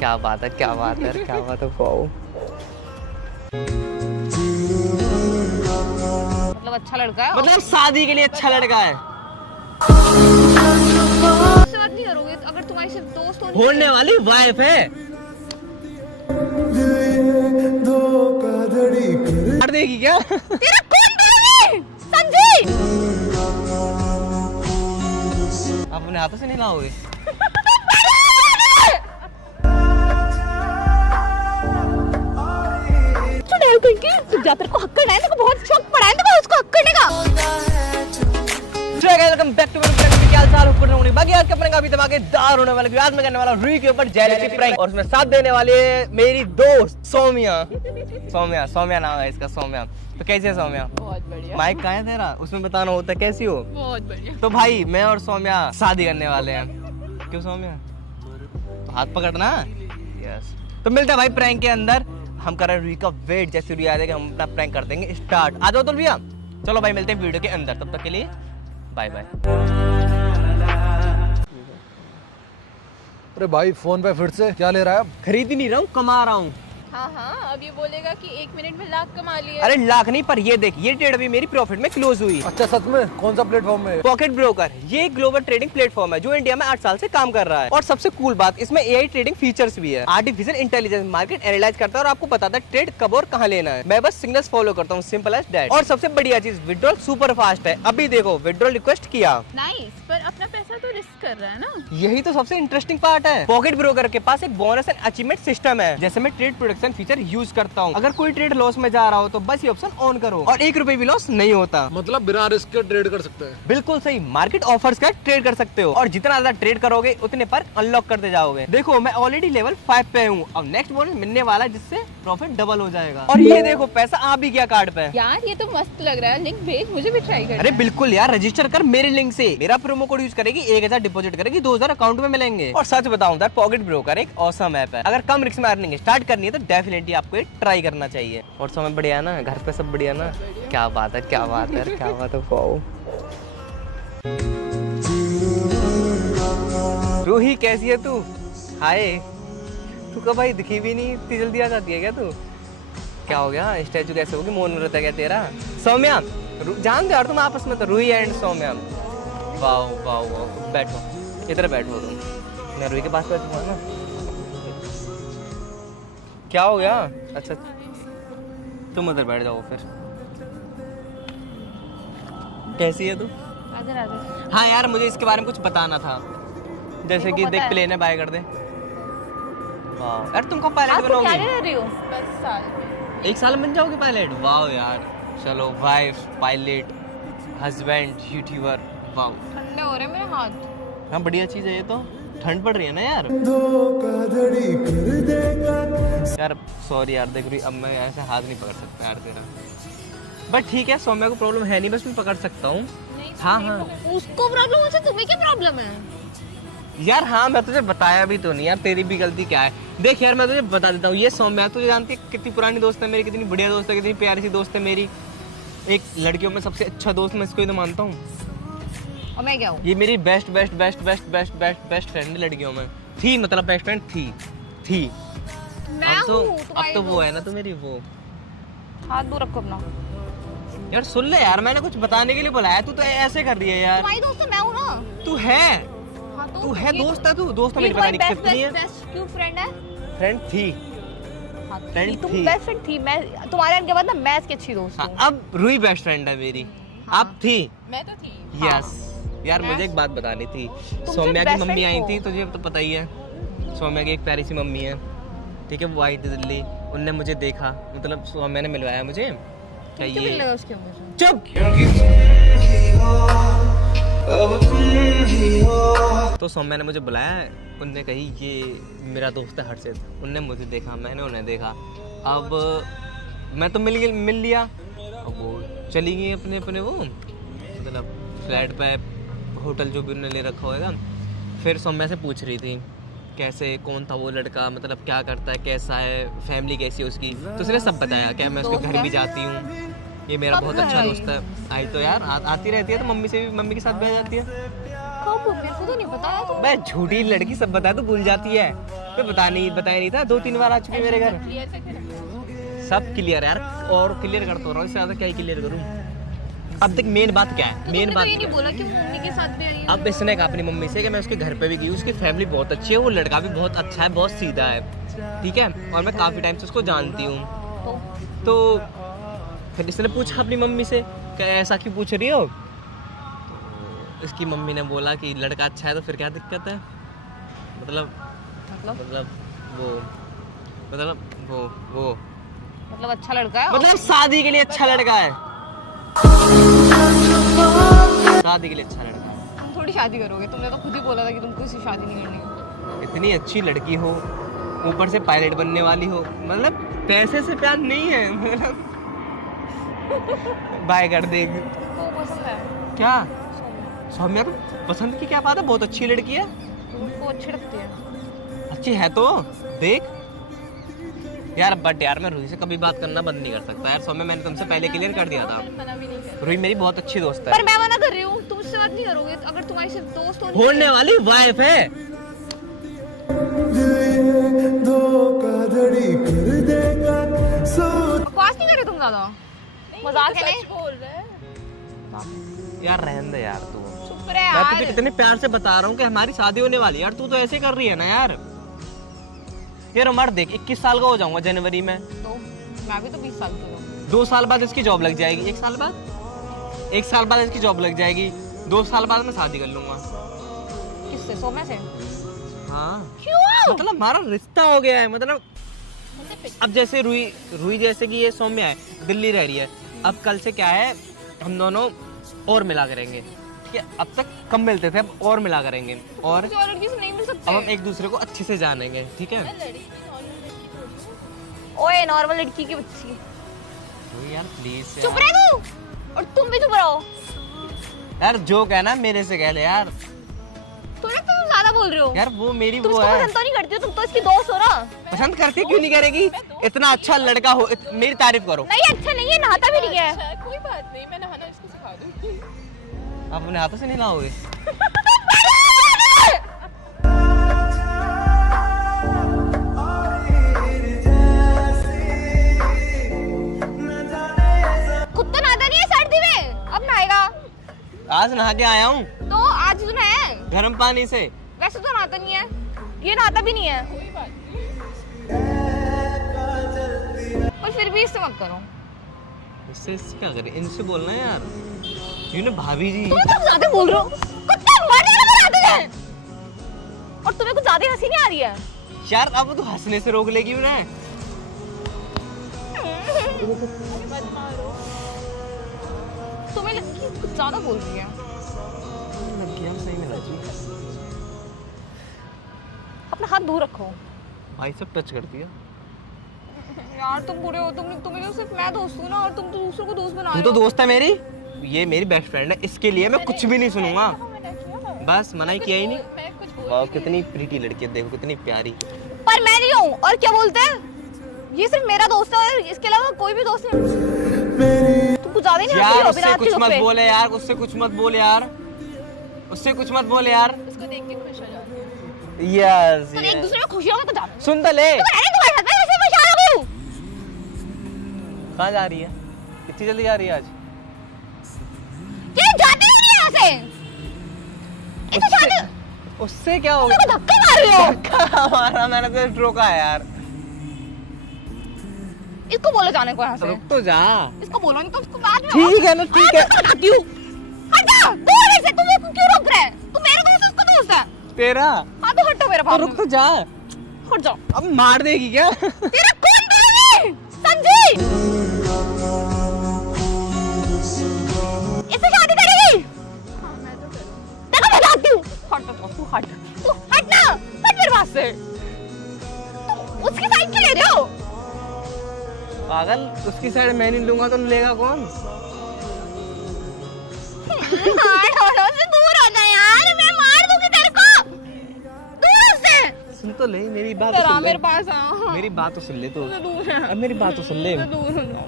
क्या बात है, क्या बात है, क्या बात है। वाओ, मतलब अच्छा लड़का है। मतलब शादी के लिए अच्छा लड़का है। उससे बात नहीं करोगे अगर तुम्हारी सिर्फ दोस्त होने वाली वाइफ है। कर देगी क्या? तेरा कौन करेगी? संजय अपने हाथों से नहीं लाओगे? तेरे को हक करना है, तेरे को बहुत शौक पड़ा है, तेरे को उसको हक करने का। वेलकम बैक टू क्या हाल होने बाकी आज के अपने काफी धमाकेदार होने वाले आज मैं करने वाला रूही के ऊपर जेलसी प्रैंक और उसमें साथ देने वाली है मेरी दोस्त सौम्या। सौम्या नाम है इसका, सौम्या। तो कैसी है सौम्या? बहुत बढ़िया। माइक कहाँ है तेरा? उसमें बताना होता है कैसी हो। बहुत बढ़िया। तो भाई मैं और सौम्या शादी करने वाले हैं। क्यों सौम्या? तो हाथ पकड़ना। यस। तो मिलते हैं भाई प्रैंक के अंदर। हम कर रहे हैं रूही का वेट, जैसे रूही आ जाएगी हम अपना प्रैंक कर देंगे स्टार्ट। आ जाओ तो भैया, चलो भाई मिलते हैं वीडियो के अंदर। तब तक के लिए बाय बाय। अरे भाई फोन पे फिर से क्या ले रहा है? अब खरीद ही नहीं रहा हूँ, कमा रहा हूँ। हाँ, अब ये बोलेगा कि 1 मिनट में लाख कमा लिया। अरे लाख नहीं, पर ये देख, ये ट्रेड अभी मेरी प्रॉफिट में क्लोज हुई। अच्छा सच में? कौन सा प्लेटफॉर्म है? पॉकेट ब्रोकर, ये ग्लोबल ट्रेडिंग प्लेटफॉर्म है जो इंडिया में 8 साल से काम कर रहा है। और सबसे कूल बात, इसमें एआई ट्रेडिंग फीचर्स भी है। आर्टिफिशियल इंटेलिजेंस मार्केट एनालाइज करता है और आपको बताता है ट्रेड कब और कहाँ लेना है। मैं बस सिग्नल्स फॉलो करता हूँ, सिंपल एज दैट। और सबसे बढ़िया चीज, विड्रॉल सुपर फास्ट है। अभी देखो विड्रॉल रिक्वेस्ट किया। नाइस, पर अपना पैसा तो रिस्क कर रहा है ना। यही तो सबसे इंटरेस्टिंग पार्ट है। पॉकेट ब्रोकर के पास एक बोनस एंड अचीवमेंट सिस्टम है। जैसे मैं ट्रेड प्रोडक्शन फीचर यूज करता हूँ। अगर कोई ट्रेड लॉस में जा रहा हो तो बस ये ऑप्शन ऑन करो और 1 रुपए भी लॉस नहीं होता। मतलब बिना रिस्क के ट्रेड कर सकते हैं? बिल्कुल सही, मार्केट ऑफर्स का ट्रेड कर सकते हो और जितना ज्यादा ट्रेड करोगे उतने पर अनलॉक करते जाओगे। देखो मैं ऑलरेडी लेवल 5 पे हूँ, अब नेक्स्ट बोनस मिलने वाला है जिससे प्रॉफिट डबल हो जाएगा। और ये देखो पैसा आ भी गया कार्ड पे। यार ये तो मस्त लग रहा है, लिंक भेज, मुझे भी ट्राई करना है। अरे बिल्कुल यार, रजिस्टर कर मेरे लिंक से। मेरा प्रोमो कोड यूज करेगी, 1000 डिपॉजिट करेगी, 2000 अकाउंट में मिलेंगे। और सच बताऊं यार, पॉकेट ब्रोकर एक ऑसम ऐप है। अगर कम रिस्क में अर्निंग स्टार्ट करनी है तो डेफिनेटली आपको ये ट्राई करना चाहिए। और समय बढ़िया है ना, घर पे सब बढ़िया ना? क्या बात है, क्या बात है, क्या बात है। वाओ रूही कैसी है तू? हाय, तू कब भाई दिखी भी नहीं, इतनी जल्दी आ जाती है क्या तू? क्या हो गया, स्टैचू कैसे होगी, मौन व्रत है क्या तेरा? सौम्या जानते यार तुम आपस में तो, Ruhi and Saumya. Wow wow wow, बैठो इधर बैठो तुम, मैं रूही के पास बैठूंगा ना। क्या हो गया? अच्छा तुम उधर बैठ जाओ फिर। कैसी है तू? आधे हाँ यार मुझे इसके बारे में कुछ बताना था। जैसे कि देख प्लेन है, बाय कर दे। वाह यार, तुम कब पायलट बनोगी? क्या ले रही हो? 10 साल में। 1 साल में बन जाओगे पायलट? वाह यार, चलो वाइफ, पायलट, हस्बैंड, यूट्यूबर। वाह, ठंडे हो रहे मेरे हाथ। हाँ बढ़िया चीज है ये तो। ठंड पड़ रही है ना यार। यार सॉरी यार, देख रही अब मैं ऐसे हाथ नहीं पकड़ सकता यार तेरा। बट ठीक है, सौम्या को प्रॉब्लम है नहीं, बस मैं पकड़ सकता हूँ। हाँ हाँ, उसको प्रॉब्लम हो, तुम्हें क्या प्रॉब्लम है? यार हाँ मैं तुझे बताया भी तो नहीं यार, तेरी भी गलती क्या है। देख यार मैं तुझे बता देता हूँ, ये सौम्या तुझे जानती है कितनी पुरानी दोस्त है मेरी, कितनी बढ़िया दोस्त है, कितनी प्यारी सी दोस्त है मेरी। एक लड़कियों में सबसे अच्छा दोस्त मैं इसको ही तो मानता हूँ। और मैं क्या हूँ? ये मेरी best best best best best best best friend लड़कियों में थी, मतलब बेस्ट फ्रेंड थी। मैं अब तो हूँ अब तो वो है ना, तो मेरी वो। हाथ दूर रखो अपना। यार सुन ले यार, मैंने कुछ बताने के लिए बुलाया, तू तो ऐसे कर रही है यार। तुम्हारी दोस्त मैं हूँ ना। तू है, हाँ तो तू है दोस्त है, तू दोस्त है ये मेरी, पता नहीं तुम्हारी कितनी है। बेस्ट क्यों फ्रेंड है? फ्रेंड थी। हाँ, फ्रेंड तुम थी। बेस्ट फ्रेंड थी, मैं तुम्हारे आने के बाद ना मैं इसकी अच्छी दोस्त हाँ, हूँ। अब रूही बेस्ट फ्रेंड है मेरी। हाँ। अब थी। मैं तो थी। यस यार, मुझे एक बात बतानी थी। सौम्या की best मम्मी friend आई हो। थी, तुझे तो पता ही है। सौम्या की एक प्यारी सी मम्मी है, ठीक है, वो आई थी दिल्ली। उनने मुझे देखा, मतलब सौम्या ने मिलवाया मुझे। क्या क्यों ये मिलने उसके मुझे? चुप। तो सौम्या ने मुझे बुलाया, उनने कही ये मेरा दोस्त है हर्षित। उनने मुझे देखा, मैंने उन्हें देखा। अब मैं तो मिल लिया। अब वो चली गई अपने अपने वो, मतलब फ्लैट पे, होटल जो भी उन्होंने ले रखा होगा। फिर सौम्या से पूछ रही थी कैसे, कौन था वो लड़का, मतलब क्या करता है, कैसा है, फैमिली कैसी है उसकी। तो उसने सब बताया। क्या मैं उसके घर भी जाती हूँ, ये मेरा बहुत अच्छा दोस्त है। आई तो यार आती रहती है, तो मम्मी से भी, मम्मी के साथ भी आ जाती है। कब मेरे को तो नहीं पता है। मैं झूठी लड़की सब बता तो भूल जाती है। तो बताया नहीं था, 2-3 बार आ चुकी है मेरे घर। सब क्लियर यार, और क्लियर करता हो रहा हूँ, इससे ज्यादा क्या ही क्लियर करूँ। अब देख मेन बात क्या है, मेन बात ये नहीं बोला कि मम्मी के साथ भी आई है। अब इसने कहा अपनी मम्मी से कि मैं उसके घर पे भी गई, उसकी फैमिली बहुत अच्छी है, वो लड़का भी बहुत अच्छा है, बहुत सीधा है, ठीक है, और मैं काफ़ी टाइम से उसको जानती हूँ। तो फिर इसने पूछा अपनी मम्मी से कि ऐसा क्यों पूछ रही हो। तो इसकी मम्मी ने बोला कि लड़का अच्छा है तो फिर क्या दिक्कत है, मतलब मतलब अच्छा लड़का है। मतलब शादी के लिए अच्छा लड़का है, शादी के लिए अच्छा लड़का है। तुम थोड़ी शादी करोगे, तुमने तो खुद ही बोला था कि तुमको इससे शादी नहीं करनी। इतनी अच्छी लड़की हो, ऊपर से पायलट बनने वाली हो, मतलब पैसे से प्यार नहीं है, मतलब बाय कर देग। वो पसंद है क्या सौम्या को पसंद की क्या बात है, बहुत अच्छी लड़की है। तुमको अच्छी लगती है। अच्छी है तो देख यार, बट यार मैं रूही से कभी बात करना बंद नहीं कर सकता यार। सौम्या मैंने तुमसे पहले क्लियर कर दिया था, रूही मेरी बहुत अच्छी दोस्त है। पर मैं मना कर रही हूँ, तुम उससे बात नहीं करोगे। अगर तुम्हारी सिर्फ दोस्त होनी होने वाली वाइफ है। बकवास नहीं करे तुम ज्यादा, मजाक है नहीं बोल रहे यार रहने दे यार तू, चुप रहे मैं तुझे यार। कितने प्यार से बता रहा हूँ कि हमारी शादी होने वाली है यार, तू तो ऐसे कर रही है ना यार। यार उमर देख 21 साल का हो जाऊंगा जनवरी में, तो मैं भी तो 20 साल की हूँ। 2 साल बाद इसकी जॉब लग जाएगी, 1 साल बाद इसकी जॉब लग जाएगी, 2 साल बाद मैं शादी कर लूंगा। किससे? सौम्या से? हाँ क्यों? मतलब हमारा रिश्ता हो गया है, मतलब अब जैसे रूही जैसे कि ये सौम्या है, दिल्ली रह रही है, अब कल से क्या है, हम दोनों और मिला करेंगे, ठीक है। अब तक कम मिलते थे, अब और मिला करेंगे, और किसी और लड़की से नहीं मिल सकते। अब हम एक दूसरे को अच्छे से जानेंगे, ठीक है। ओए नॉर्मल लड़की की बच्ची, तो यार प्लीज चुप रहे तू, और तुम भी चुप रहो। यार जो कहना मेरे से कह ले यार। तुम ज्यादा बोल रहे हो यार वो मेरी तुम वो इसको है, पसंद तो नहीं करती हो, तुम तो इसकी दोस्त हो ना। पसंद करती है, क्यों नहीं करेगी, इतना अच्छा लड़का हो, मेरी तारीफ करो। नहीं अच्छा नहीं है, नहाता भी नहीं है। कोई बात नहीं, मैं नहाना इसको सिखा दूंगी। आप अपने हाथों से नहीं लाओगे। खुद तो नहाता नहीं है सर्दी में, अब नहाएगा। आज नहा के आया हूँ तो आज तो नहाया है, गर्म पानी से। वैसे तो नहाता नहीं है, ये नहाता भी नहीं है। पर फिर भी इससे मत करो। इससे क्या करें, इनसे बोलना है यार, ये ना भाभी जी। तुम तो ज्यादा बोल रहे हो, कुत्ते मरने लगे आते हैं। और तुम्हें कुछ ज्यादा हंसी नहीं आ रही है यार, अब तो हंसने से रोक लेगी उन्हें। तुम्हें लगी कुछ ज्यादा बोल रही है। सही में लगी, अपना हाथ दूर रखो। भाई सब टच करती है। यार तुम बुरे हो, तुम्हें तो सिर्फ मैं दोस्त हूँ ना, और तुम तो दूसरों को दोस्त बना तू रहे तो हो। दोस्त है मेरी, ये मेरी बेस्ट फ्रेंड है, इसके लिए मैं कुछ भी नहीं सुनूंगा। बस मना ही किया ही नहीं। मैं कुछ बोल वाह कितनी प्रीटी लड़की है, देखो कितनी प्यारी। पर मैं नहीं हूँ, और क्या बोलते हैं, ये सिर्फ मेरा दोस्त है, और इसके अलावा कोई भी दोस्त नहीं। तुम कुछ ज्यादा ही नहीं हंस रही यार हो उससे बिना कुछ मत बोले यार, उससे कुछ मत बोले यार, उससे कुछ मत बोले यार। इसको देख के खुश हो जाती हूँ। यस तो एक दूसरे में खुशियों में तो जानो। सुन तो ले, अरे तुम्हारे साथ मैं वैसे खुश आ हूँ। कहाँ जा रही है, इतनी जल्दी जा रही है आज? ये जाती ही नहीं है यहाँ से। ये तो जाती, उससे क्या हो तुम धक्का मार रहे हो। धक्का मारा मैंने तो, रोका है यार। इसको बोलो जाने को यहाँ से। रुक तो जा। इसको बोलो नहीं तो उसको बाद में। ठीक है ना, ठीक है। बताती हूँ। हटा, दूर से तुम मेरे को क्यों रोक रहे हैं? तुम मेरे दोस्त हो, उसका दोस्त है। तेरा हाँ तो हटो मेरे तो पास। रुक तो जा। हट जाओ। अब मार देगी क्या? तेरा कौन मारेगी? संजय। इससे शादी करेगी? देखो बताती हूँ। हट तू हट ना, हट मेरे पास से। तुम उसकी साइड क्यों ले रहे हो? पागल, उसकी साइड मैं नहीं लूंगा तो लेगा कौन? से दूर हो जा यार, मैं मार दूंगी तेरे को। दूर से। सुन तो ले मेरी बात, तो सुन ले। मेरे पास आ। मेरी बात तो सुन ले तो, दूर है। अब मेरी बात तो सुन ले। दूर हो जाओ।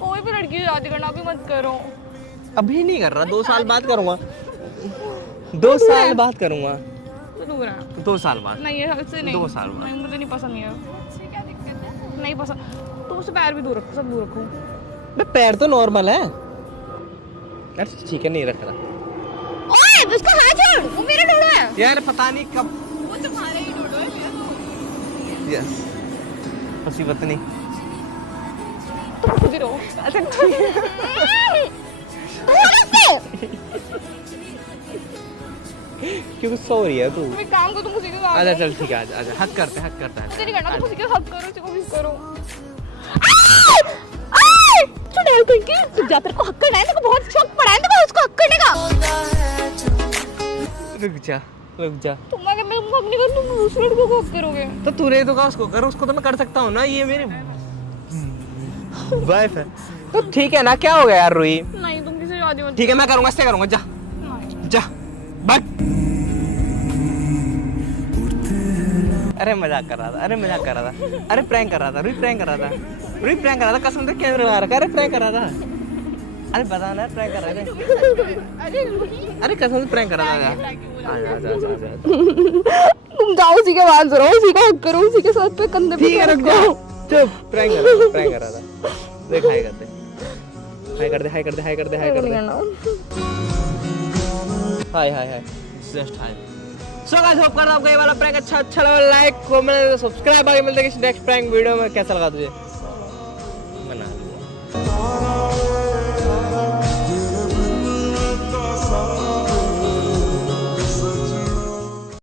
कोई भी लड़की से शादी करना भी मत करो। अभी नहीं कर रहा, 2 साल बाद करूंगा। 2 साल बाद करूंगा, तो दूर है। 2 साल बाद। नहीं है इससे नहीं। 2 साल बाद। नहीं मुझे नहीं पसंद नहीं है। मुझसे क्या दिक्कत है? नहीं पसंद। तुम उससे पैर भी दूर रखो, सब दूर रखो। बे पैर तो नॉर्मल है यार, ठीक है नहीं रख रहा ओए उसका हाथ छोड़, वो मेरा डोडो है। यार, पता नहीं कब। वो तुम्हारा ही डोडो है मेरा तो। यस, मुसीबत नहीं। तुम खुद ही रहो। अच्छा क्यों गुस्सा हो रही है तू? तुम एक काम करो, तुम उसी के साथ आजा रहो। चल ठीक है, आजा आजा, हक करते मुझे नहीं करना, तुम हैं। उसी के हक करो, उसी को भी करो। तू डर गई क्या? तू जा, तेरे को हक करना है, तेरे को बहुत शौक पड़ा है तेरे को उसको हक करने का। रुक जा। तुम अगर मैं हक नहीं करूँ, तुम दूसरे लड़कों को हक करोगे। तो तू रहे तो का उसको कर, उसको तो मैं कर सकता हूँ ना, ये मेरी वाइफ है। तो ठीक है ना, क्या हो गया यार रूही? नहीं तुम किसी शादी मत। ठीक है मैं करूंगा, इससे करूंगा, जा जा बट। अरे मजाक कर रहा था, अरे मजाक कर रहा था, अरे प्रैंक कर रहा था, रूही प्रैंक कर रहा था, रूही प्रैंक कर रहा था, कसम से कैमरा लगा रखा, अरे प्रैंक कर रहा था। अरे बता ना, प्रैंक कर रहे थे। अरे रूही, अरे कसम से प्रैंक कर रहा था यार। आजा आजा आजा आजा। तुम जाओ उसी के पास रहो, उसी का हक करो, उसी के साथ पे कंधे पे ठीक है रुक जाओ, चुप। प्रैंक कर रहा था, प्रैंक कर रहा था। देख हाय करते, हाय कर दे, हाय कर दे, हाय कर दे, हाय कर दे, हाय हाय हाय, जस्ट हाय। सो गाइस, होप करता हूं आपको ये वाला प्रैंक अच्छा लगा। Like comment subscribe. आगे मिलते हैं किसी नेक्स्ट प्रैंक वीडियो में। कैसा लगा तुझे?